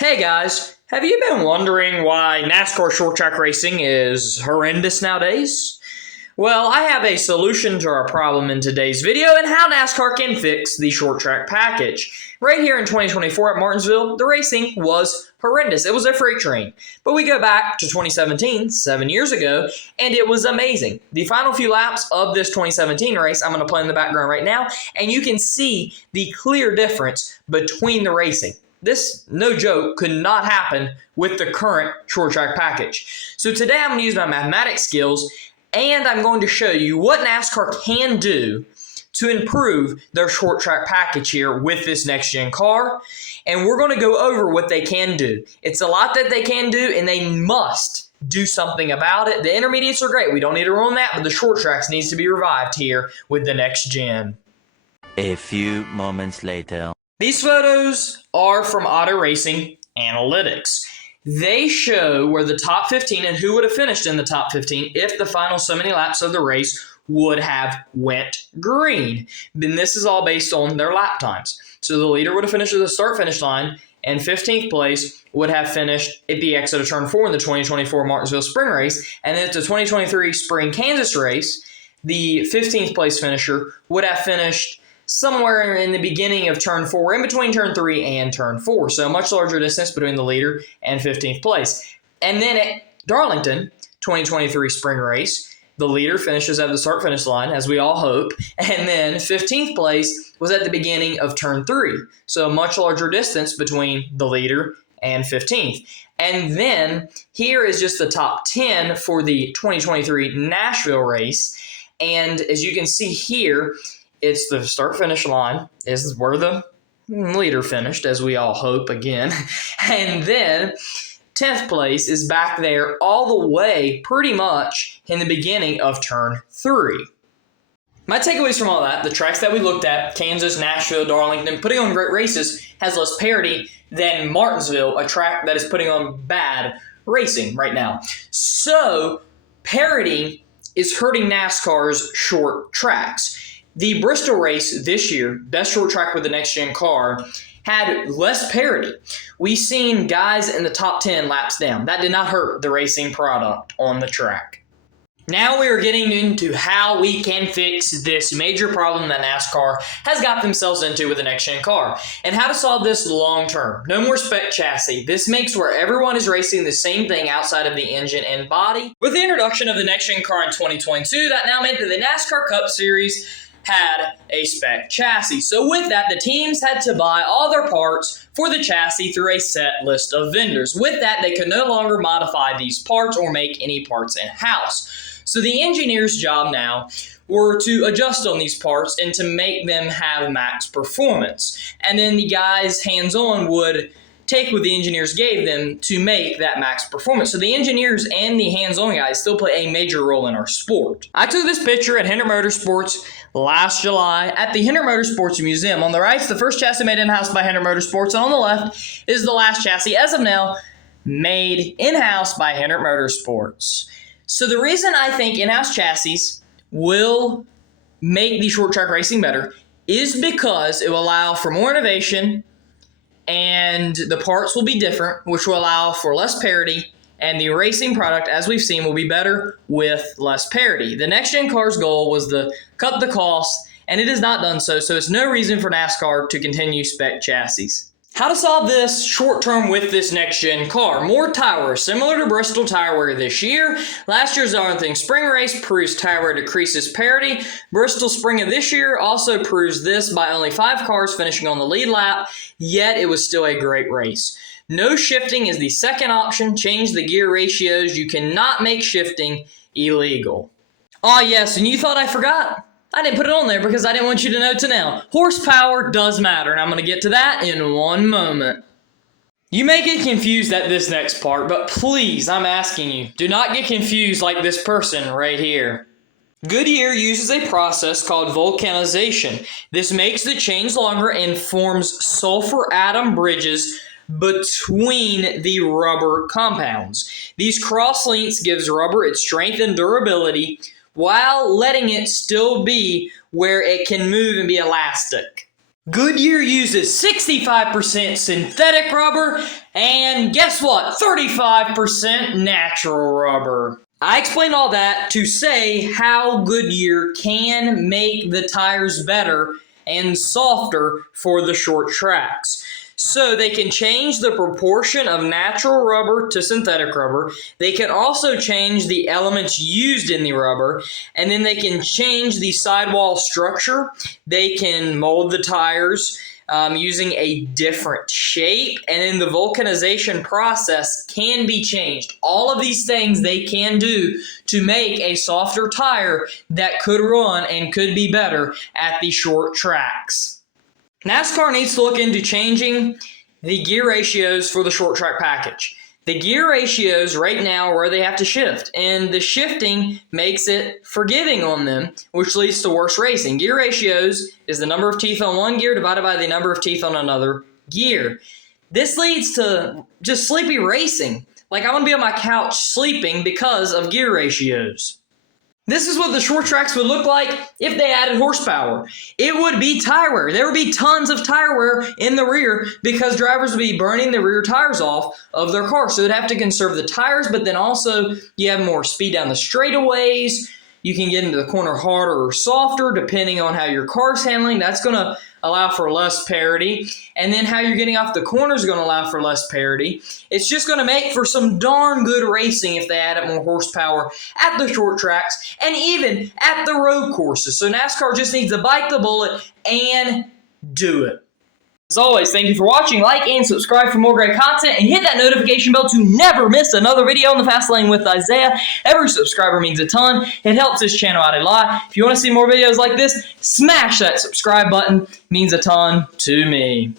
Hey guys, have you been wondering why NASCAR short track racing is horrendous nowadays? Well, I have a solution to our problem in today's video and how NASCAR can fix the short track package. Right here in 2024 at Martinsville, the racing was horrendous. It was a freight train. But we go back to 2017, 7 years ago, and it was amazing. The final few laps of this 2017 race, I'm going to play in the background right now, and you can see the clear difference between the racing. This, no joke, could not happen with the current short track package. So today I'm going to use my mathematics skills and I'm going to show you what NASCAR can do to improve their short track package here with this next gen car. And we're going to go over what they can do. It's a lot that they can do and they must do something about it. The intermediates are great. We don't need to ruin that, but the short tracks needs to be revived here with the next gen. A few moments later. These photos are from Auto Racing Analytics. They show where the top 15 and who would have finished in the top 15 if the final so many laps of the race would have went green. Then this is all based on their lap times. So the leader would have finished at the start-finish line, and 15th place would have finished at the exit of turn 4 in the 2024 Martinsville Spring Race. And then at the 2023 Spring Kansas Race, the 15th place finisher would have finished somewhere in the beginning of turn 4, in between turn 3 and turn 4. So a much larger distance between the leader and 15th place. And then at Darlington, 2023 Spring Race, the leader finishes at the start-finish line, as we all hope, and then 15th place was at the beginning of turn 3. So a much larger distance between the leader and 15th. And then here is just the top 10 for the 2023 Nashville race. And as you can see here, it's the start-finish line is where the leader finished, as we all hope again. And then 10th place is back there all the way pretty much in the beginning of turn 3. My takeaways from all that, the tracks that we looked at, Kansas, Nashville, Darlington, putting on great races, has less parity than Martinsville, a track that is putting on bad racing right now. So parity is hurting NASCAR's short tracks. The Bristol race this year, best short track with the next-gen car, had less parity. We seen guys in the top 10 laps down. That did not hurt the racing product on the track. Now we are getting into how we can fix this major problem that NASCAR has got themselves into with the next-gen car, and how to solve this long-term. No more spec chassis. This makes where everyone is racing the same thing outside of the engine and body. With the introduction of the next-gen car in 2022, that now meant that the NASCAR Cup Series had a spec chassis. So with that, the teams had to buy all their parts for the chassis through a set list of vendors. With that, they could no longer modify these parts or make any parts in-house. So the engineer's job now were to adjust on these parts and to make them have max performance. And then the guys hands-on would take what the engineers gave them to make that max performance. So the engineers and the hands-on guys still play a major role in our sport. I took this picture at Hendrick Motorsports last July at the Hendrick Motorsports Museum. On the right is the first chassis made in-house by Hendrick Motorsports, and on the left is the last chassis, as of now, made in-house by Hendrick Motorsports. So the reason I think in-house chassis will make the short track racing better is because it will allow for more innovation, and the parts will be different, which will allow for less parity, and the racing product, as we've seen, will be better with less parity. The next-gen car's goal was to cut the cost, and it has not done so, so it's no reason for NASCAR to continue spec chassis. How to solve this short-term with this next-gen car? More tire wear, similar to Bristol tire wear this year. Last year's Darlington Spring Race proves tire wear decreases parity. Bristol Spring of this year also proves this by only 5 cars finishing on the lead lap, yet it was still a great race. No shifting is the second option. Change the gear ratios. You cannot make shifting illegal. Ah, yes, and you thought I forgot? I didn't put it on there because I didn't want you to know to now. Horsepower does matter, and I'm going to get to that in one moment. You may get confused at this next part, but please, I'm asking you, do not get confused like this person right here. Goodyear uses a process called vulcanization. This makes the chains longer and forms sulfur atom bridges between the rubber compounds. These cross-links gives rubber its strength and durability while letting it still be where it can move and be elastic. Goodyear uses 65% synthetic rubber and guess what? 35% natural rubber. I explained all that to say how Goodyear can make the tires better and softer for the short tracks. So they can change the proportion of natural rubber to synthetic rubber. They can also change the elements used in the rubber. And then they can change the sidewall structure. They can mold the tires using a different shape. And then the vulcanization process can be changed. All of these things they can do to make a softer tire that could run and could be better at the short tracks. NASCAR needs to look into changing the gear ratios for the short track package. The gear ratios right now are where they have to shift, and the shifting makes it forgiving on them, which leads to worse racing. Gear ratios is the number of teeth on one gear divided by the number of teeth on another gear. This leads to just sleepy racing. Like I'm going to be on my couch sleeping because of gear ratios. This is what the short tracks would look like if they added horsepower. It would be tire wear. There would be tons of tire wear in the rear because drivers would be burning the rear tires off of their car. So they'd have to conserve the tires, but then also you have more speed down the straightaways. You can get into the corner harder or softer depending on how your car's handling. That's going to allow for less parity. And then how you're getting off the corner is going to allow for less parity. It's just going to make for some darn good racing if they add up more horsepower at the short tracks and even at the road courses. So NASCAR just needs to bite the bullet and do it. As always, thank you for watching. Like and subscribe for more great content, and hit that notification bell to never miss another video on the Fast Lane with Isaiah. Every subscriber means a ton. It helps this channel out a lot. If you want to see more videos like this, smash that subscribe button. It means a ton to me.